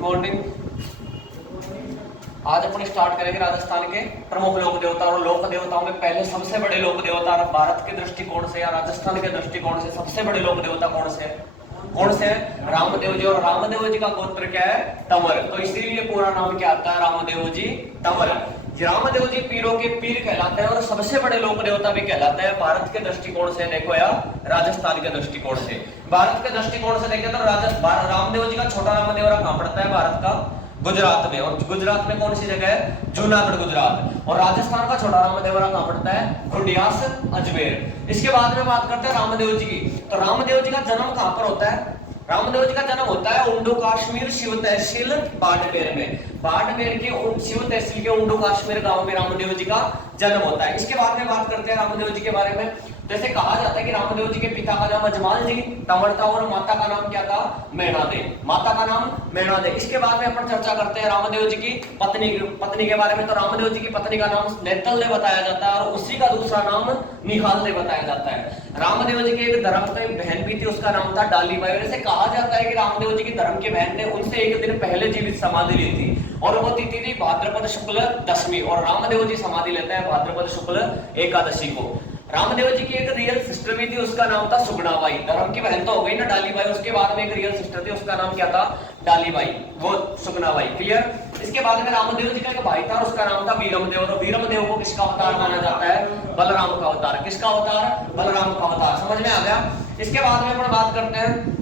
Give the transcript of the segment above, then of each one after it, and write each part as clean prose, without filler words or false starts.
Morning. आज अपन start करेंगे राजस्थान के प्रमुख लोक देवता। और लोक देवताओं में पहले सबसे बड़े लोक देवता भारत के दृष्टिकोण से या राजस्थान के दृष्टिकोण से सबसे बड़े लोक देवता कौन से है? रामदेव जी। और रामदेव जी का गोत्र क्या है? तंवर। तो इसीलिए पूरा नाम क्या आता है? रामदेव जी तंवर। रामदेव जी पीरों के पीर कहलाते हैं और सबसे बड़े लोक देवता भी कहलाते हैं भारत के दृष्टिकोण से देखो या राजस्थान के दृष्टिकोण से। भारत के दृष्टिकोण से देखें तो रामदेव जी का छोटा रामदेवरा कहां पड़ता है? भारत का गुजरात में। और गुजरात में कौन सी जगह है? जूनागढ़ गुजरात। और राजस्थान का छोटा रामदेवरा कहां पड़ता है? खुंडियास अजमेर। इसके बाद में बात करते हैं रामदेव जी की। तो रामदेव जी का जन्म कहां पर होता है? रामदेव जी का जन्म होता है उंडू काश्मीर शिव तहसील बाड़मेर में। बाड़मेर के शिव तहसील के उंडू काश्मीर गांव में रामदेव जी का जन्म होता है। इसके बाद में बात करते हैं रामदेव जी के बारे में। जैसे कहा जाता है कि रामदेव जी के पिता का नाम अजमाल जी तंवर था और माता का नाम क्या था? मैना दे। माता का नाम मैना दे। इसके बाद में अपन चर्चा करते हैं रामदेव जी की पत्नी के बारे में। तो रामदेव जी की पत्नी का नाम नेतल ने बताया जाता है और उसी का दूसरा नाम निहाल ने बताया जाता है। रामदेव जी की एक धर्म की बहन भी थी, उसका नाम था डालीबाई। वैसे कहा जाता है कि रामदेव जी की धर्म की बहन ने उनसे एक दिन पहले जीवित समाधि ली थी और वो तिथि थी भाद्रपद शुक्ल दशमी। और रामदेव जी समाधि लेते हैं भाद्रपद शुक्ल एकादशी को। रामदेव जी की एक रियल सिस्टर भी थी, उसका नाम था सुगुणाबाई। धर्म की बहन तो हो गई ना डालीबाई, उसके बाद में एक रियल सिस्टर थी, उसका नाम क्या था? डालीबाई, वो सुगुणाबाई। क्लियर? इसके बाद में रामदेव जी का एक भाई था, उसका नाम था वीरमदेव। और वीरमदेव को किसका अवतार माना जाता है? बलराम का अवतार। किसका अवतार? बलराम का अवतार। समझ में आ गया? इसके बाद में अपन बात करते हैं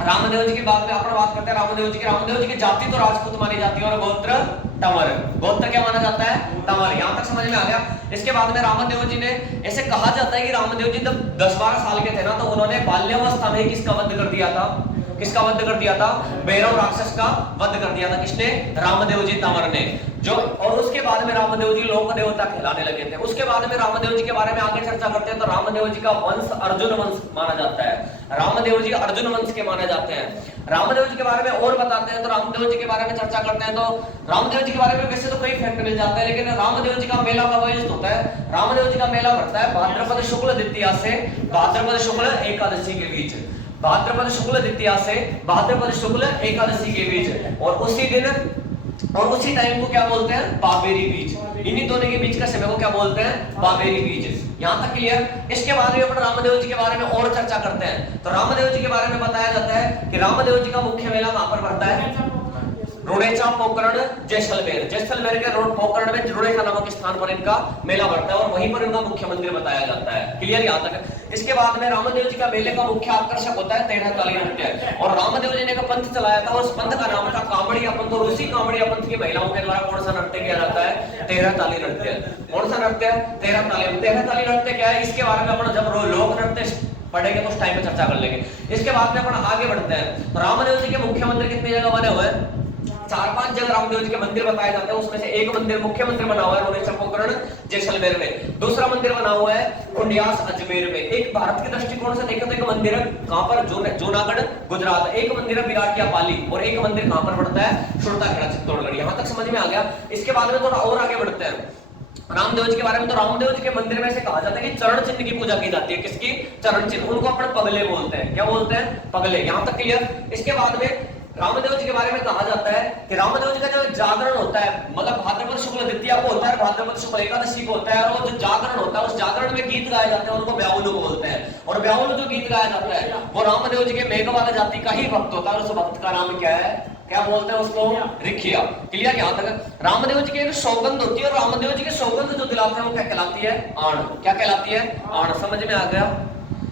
रामदेव जी की। बाद में अपन बात करते हैं रामदेव जी की। रामदेव जी की जाति तो राजपूत मानी जाती है और गोत्र तंवर। गोत्र क्या माना जाता है? तंवर। यहां तक समझ में आ गया? इसके बाद में रामदेव जी ने, ऐसे कहा जाता है कि रामदेव जी जब 10-12 साल के थे ना, तो उन्होंने बाल्यावस्था में किसका वध कर दिया था? किसका वध कर दिया था? भैरव राक्षस का वध कर दिया था। किसने? रामदेव जी तंवर ने। जो और उसके बाद में रामदेव जी लोक देवता कहलाने लगे थे। उसके बाद में रामदेव जी के बारे में आगे चर्चा करते हैं। तो रामदेव जी का वंश अर्जुन वंश माना जाता है। रामदेव जी अर्जुन वंश के माने जाते हैं। रामदेव जी के बारे में और बताते हैं तो रामदेव जी के बारे में चर्चा करते हैं। तो रामदेव जी के बारे में वैसे तो कई फैक्ट मिल जाते हैं, लेकिन रामदेव जी का मेला कब आयोजित होता है? रामदेव जी का मेला भरता है भाद्रपद शुक्ल द्वितीया से भाद्रपद शुक्ल एकादशी के बीच। भाद्रपद शुक्ल द्वितीया से भाद्रपद शुक्ल एकादशी के बीच। और उसी दिन और उसी टाइम को क्या बोलते हैं? बाबेरी बीज। इन्हीं दोनों के बीच का समय को क्या बोलते हैं? बाबेरी बीज। यहां तक क्लियर? इसके बाद में अपन रामदेव जी के बारे में और चर्चा करते हैं। तो रामदेव जी के बारे में बताया जाता है कि रामदेव जी का मुख्य मेला कहां पर भरता है? रुड़ेचा पोकरण जैसलमेर। जैसलमेर के पोकरण में रुड़ेचा नामक स्थान पर इनका मेला भरता है और वहीं पर इनका मुख्य मंदिर बताया जाता है। क्लियर यहां तक? इसके बाद में रामदेव जी का मेले का मुख्य आकर्षक होता है 13 ताली नृत्य। और रामदेव जी ने एक पंथ चलाया था, उस पंथ का नाम था कांवड़िया पंथ। और उसी कांवड़िया पंथ की महिलाओं के द्वारा कौन सा नृत्य किया जाता है? 13 ताली नृत्य। कौन सा नृत्य? 13 ताली। 13 ताली नृत्य क्या है? इसके बारे में अपन जब लोक नृत्य पढ़ेंगे तो उस टाइम पे चर्चा कर लेंगे। इसके बाद में अपन आगे बढ़ते हैं। रामदेव जी के मुख्य मंदिर कितनी जगह बने हुए हैं? 4-5 जगह रामदेव जी के मंदिर बताए जाते हैं। उसमें से एक मंदिर मुख्य मंदिर बना हुआ है रुड़ेचा पोकरण जैसलमेर में। दूसरा मंदिर बना हुआ है खुंडियास अजमेर में। एक भारत के दृष्टिकोण से देखें तो एक मंदिर है कहां पर? जूनागढ़ गुजरात। एक मंदिर है विराटिया पाली और एक मंदिर कहां पर पड़ता है? सुरताखेड़ा चित्तौड़गढ़। यहां तक समझ में आ गया? इसके बाद में थोड़ा और आगे बढ़ते हैं रामदेव जी के बारे में। तो रामदेव जी के मंदिर में से कहा जाता है कि चरण चिन्ह की पूजा की जाती है। किसकी? चरण चिन्ह। उनको अपन पगले बोलते हैं। क्या बोलते हैं? पगले। यहां तक क्लियर? इसके बाद में रामदेव जी के बारे में कहा जाता है कि रामदेव जी का जो जागरण होता है, मतलब भाद्रपद शुक्ल द्वितीया को होता है, भाद्रपद शुक्ल एकादशी को होता है। और वो जो जागरण होता है, उस जागरण में गीत गाए जाते हैं, उनको ब्याहुल बोलते हैं। और ब्याहुल जो गीत गाया जाता है वो रामदेव जी के मेघवाला जाति का ही भक्त होता है। उस भक्त का नाम क्या है? क्या बोलते हैं उसको? रिखिया। क्लियर? यहां तक रामदेव जी की एक सौगंध होती है और रामदेव जी की सौगंध जो दिलाते हैं वो क्या कहलाती है? आण। क्या कहलाती है? आण। समझ में आ गया?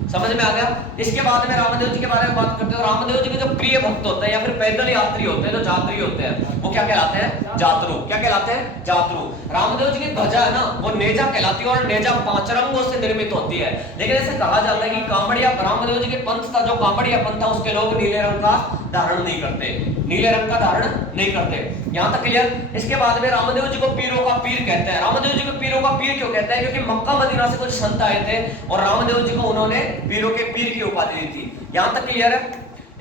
समझ में आ गया? इसके बाद में रामदेव जी के बारे में बात करते हैं। रामदेव जी के जो प्रिय भक्त होते हैं या फिर पैदल यात्री होते हैं, जो यात्री होते हैं, वो क्या कहलाते हैं? जातरू। क्या कहलाते हैं? जातरू। रामदेव जी की ध्वजा है ना, वो नेजा कहलाती है और नेजा 5 रंगों से निर्मित होती है। लेकिन ऐसे कहा जाता है कि कांवड़िया रामदेव जी के पंथ था, जो कांवड़िया पंथ था, उसके लोग नीले रंग का धारण नहीं करते। नीले रंग का धारण नहीं करते। यहां तक क्लियर? इसके बाद में रामदेव जी को पीरों का पीर कहते हैं। रामदेव जी को पीरों का पीर क्यों कहते हैं? क्योंकि मक्का मदीना से कुछ संत आए थे और रामदेव जी को उन्होंने पीरों के पीर की उपाधि दी थी। यहां तक क्लियर है?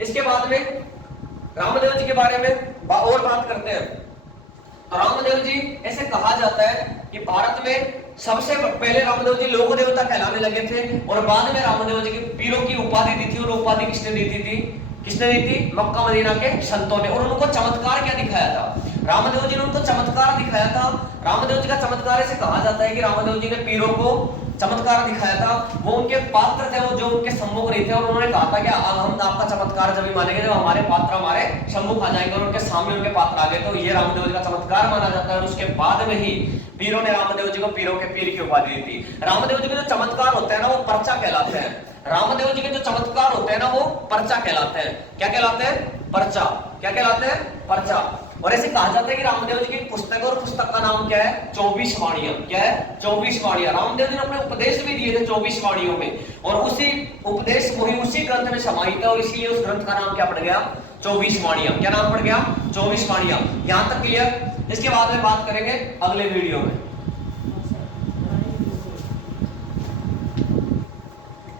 इसके बाद में रामदेव जी के बारे में और बात करते हैं। तो रामदेव जी, ऐसे कहा जाता है कि भारत में सबसे पहले रामदेव जी लोक देवता कहलाने लगे थे और बाद में रामदेव जी के पीरों की उपाधि दी थी। और उपाधि किसने दी थी? किसने दी थी? मक्का मदीना के संतों ने। और उनको चमत्कार क्या दिखाया था? रामदेव जी ने उनको चमत्कार दिखाया था। रामदेव जी का चमत्कार ऐसे कहा जाता है कि रामदेव जी ने पीरों को चमत्कार दिखाया था। वो उनके पात्र थे, वो जो उनके सम्मुख रहे थे, और उन्होंने कहा था कि अब हम आपका चमत्कार जब भी मानेंगे जब हमारे पात्र हमारे सम्मुख आ जाएंगे, और उनके सामने उनके पात्र आ गए, तो ये रामदेव जी का चमत्कार माना जाता है। और उसके बाद में ही पीरों ने रामदेव जी को पीरों के पीर की उपाधि दी थी। रामदेव जी के जो चमत्कार होते हैं ना, वो पर्चा कहलाते हैं। रामदेव जी के जो चमत्कार होते हैं ना, वो पर्चा कहलाते हैं। क्या कहलाते हैं? पर्चा। क्या कहलाते हैं? पर्चा। और ऐसे कहा जाता है कि रामदेव जी की पुस्तक, और पुस्तक का नाम क्या है? 24 वाणियां। क्या है? 24 वाणियां। रामदेव जी ने अपने उपदेश भी दिए थे 24 वाणियों में, और उसी उपदेश वही उसी ग्रंथ में समाहित है, और इसलिए उस ग्रंथ का नाम क्या पड़ गया? 24 वाणियां। क्या नाम पड़ गया? 24 वाणियां। यहां तक क्लियर? इसके बाद में बात करेंगे अगले वीडियो में।